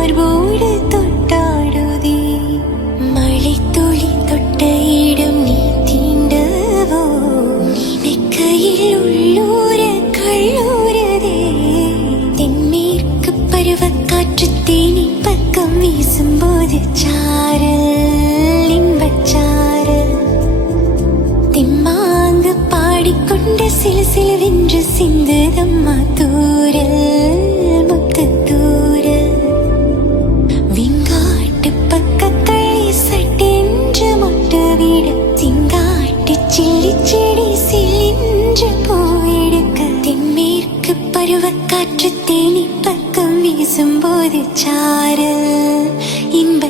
மார்போடு தொட்டாடுதே. மழை துளி தொட்ட இடம் நீ தீண்டவோ, நினைக்கையில் உள்ளூர கள்ளூரதே. தென்மேற்கு பருவக்காற்று தேனி பக்கம் வீசும்போது சாரல் இன்பச்சாரல். திம்மாங்கு பாடிக்கொண்டு சிலு சிலுவென்று சிந்துதம்மா தூரல் முத்துத்தூரல். விங்காட்டு பக்கத்தள்ளி சட்டென்று மொட்டு விட, திங்காட்டு சில்லி செடி சிலின்று போயெடுக்க. தென்மேற்கு பருவக்காற்று தேனி பக்கம் வீசும்போது சாரல் இன்ப